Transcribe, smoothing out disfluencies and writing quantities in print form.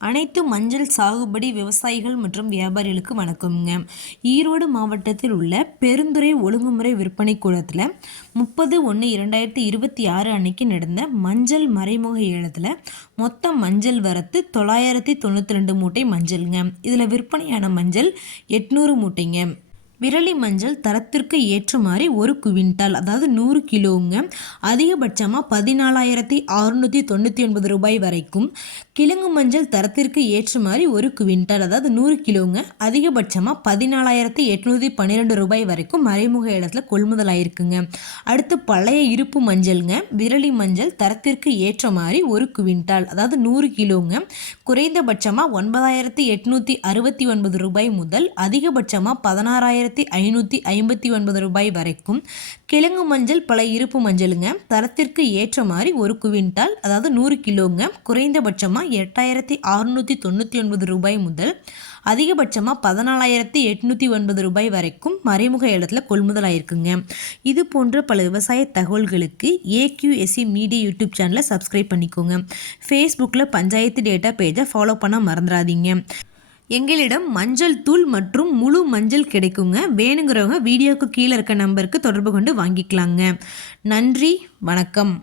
அனைத்து மஞ்சள் சாகுபடி விவசாயிகள் மற்றும் வியாபாரிகளுக்கு வணக்கம்ங்க. ஈரோடு மாவட்டத்தில் உள்ள பெருந்துறை ஒழுங்குமுறை விற்பனை கூடத்தில் 30/1/2026 அன்னைக்கு நடந்த மஞ்சள் மறைமுக ஏலத்தில் மொத்த மஞ்சள் வரத்து 992 மூட்டை மஞ்சள்ங்க. இதில் விற்பனையான மஞ்சள் 800 மூட்டைங்க. விரலி மஞ்சள் தரத்திற்கு ஏற்றுமாறி 1 குவிண்டால் அதாவது 100 கிலோங்க அதிகபட்சமாக 14,699 ரூபாய் வரைக்கும். கிழங்கு மஞ்சள் தரத்திற்கு ஏற்றுமாறி 1 குவிண்டால் அதாவது 100 கிலோங்க அதிகபட்சமாக 14,812 ரூபாய் வரைக்கும் மறைமுக இடத்துல கொள்முதல் ஆயிருக்குங்க. அடுத்து பழைய இருப்பு மஞ்சள்ங்க. விரலி மஞ்சள் தரத்திற்கு ஏற்றமாறி 1 குவிண்டால் அதாவது 100 கிலோங்க குறைந்தபட்சமாக 9,869 ரூபாய் முதல் அதிகபட்சமாக 16,559 ரூபாய் வரைக்கும். கிழங்கு மஞ்சள் பழைய இருப்பு மஞ்சளுங்க தரத்திற்கு ஏற்ற மாதிரி 1 குவிண்டால் அதாவது 100 கிலோங்க குறைந்தபட்சமாக 8,699 ரூபாய் முதல் அதிகபட்சமாக 14,809 ரூபாய் வரைக்கும் மறைமுக இடத்துல கொள்முதல் ஆயிருக்குங்க. இது போன்ற பல விவசாய தகவல்களுக்கு AQSE மீடியா யூடியூப் சேனலை சப்ஸ்கிரைப் பண்ணிக்கோங்க. ஃபேஸ்புக்கில் பஞ்சாயத்து டேட்டா பேஜை ஃபாலோ பண்ண மறந்துடாதீங்க. எங்களிடம் மஞ்சள் தூள் மற்றும் முழு மஞ்சள் கிடைக்குங்க. வேணுங்கிறவங்க வீடியோக்கு கீழே இருக்க நம்பருக்கு தொடர்பு கொண்டு வாங்கிக்கலாங்க. நன்றி, வணக்கம்.